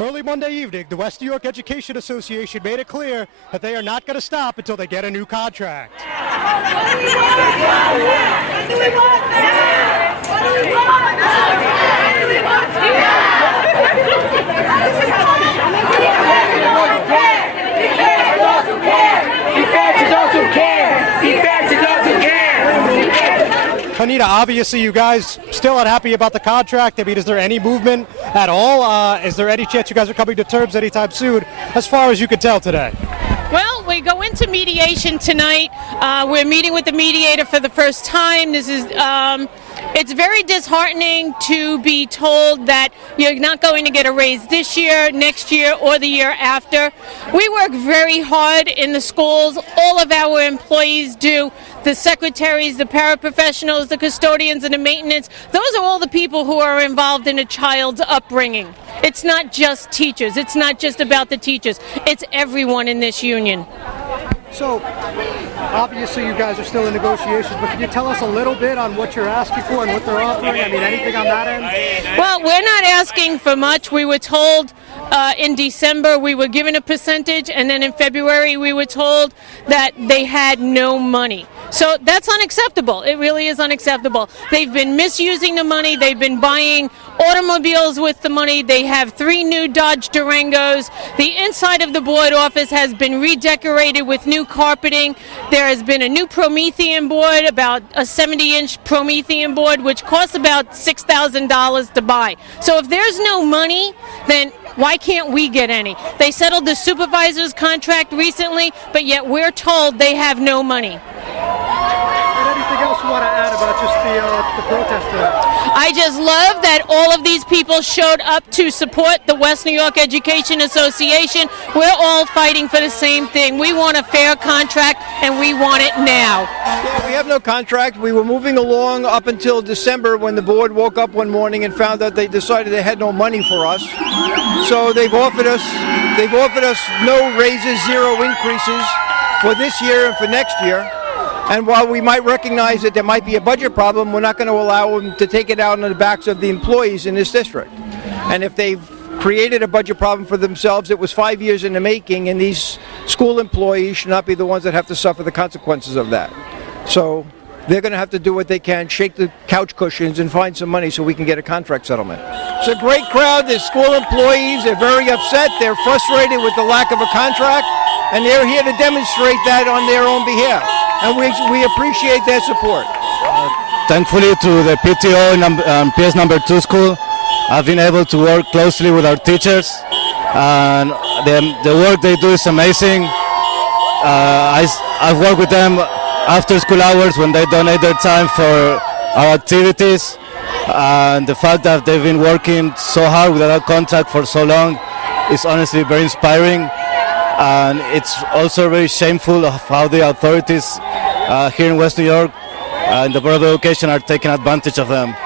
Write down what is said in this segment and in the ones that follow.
Early Monday evening, the West New York Education Association made it clear that they are not going to stop until they get a new contract. Anita, obviously you guys still not happy about the contract. I mean, is there any movement at all? Is there any chance you guys are coming to terms anytime soon, as far as you can tell today? Well, we go into mediation tonight. We're meeting with the mediator for the first time. It's very disheartening to be told that you're not going to get a raise this year, next year, or the year after. We work very hard in the schools. All of our employees do. The secretaries, the paraprofessionals, the custodians, and the maintenance. Those are all the people who are involved in a child's upbringing. It's not just teachers. It's not just about the teachers. It's everyone in this union. So, obviously you guys are still in negotiations, but can you tell us a little bit on what you're asking for and what they're offering? I mean, anything on that end? Well, we're not asking for much. We were told in December we were given a percentage, and then in February we were told that they had no money. So that's unacceptable. It really is unacceptable. They've been misusing the money. They've been buying automobiles with the money. They have 3 new Dodge Durangos. The inside of the board office has been redecorated with new carpeting. There has been a new Promethean board, about a 70-inch Promethean board, which costs about $6,000 to buy. So if there's no money, then why can't we get any? They settled the supervisor's contract recently, but yet we're told they have no money. Anything else you want to add about just the protest today? I just love that all of these people showed up to support the West New York Education Association. We're all fighting for the same thing. We want a fair contract, and we want it now. Yeah, we have no contract. We were moving along up until December when the board woke up one morning and found out they decided they had no money for us. So they've offered us no raises, 0 increases for this year and for next year. And while we might recognize that there might be a budget problem, we're not going to allow them to take it out on the backs of the employees in this district. And if they've created a budget problem for themselves, it was 5 years in the making, and these school employees should not be the ones that have to suffer the consequences of that. So they're going to have to do what they can, shake the couch cushions and find some money so we can get a contract settlement. It's a great crowd. There's school employees. They're very upset. They're frustrated with the lack of a contract, and they're here to demonstrate that on their own behalf. And we appreciate their support. Thankfully to the PTO and PS number 2 school, I've been able to work closely with our teachers, and the work they do is amazing. I've worked with them after school hours when they donate their time for our activities, and the fact that they've been working so hard without a contract for so long is honestly very inspiring. And it's also very shameful of how the authorities here in West New York and the Board of Education are taking advantage of them.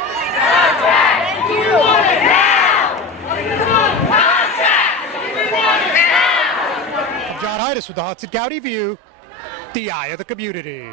John Heides with the Hudson County View, the eye of the community.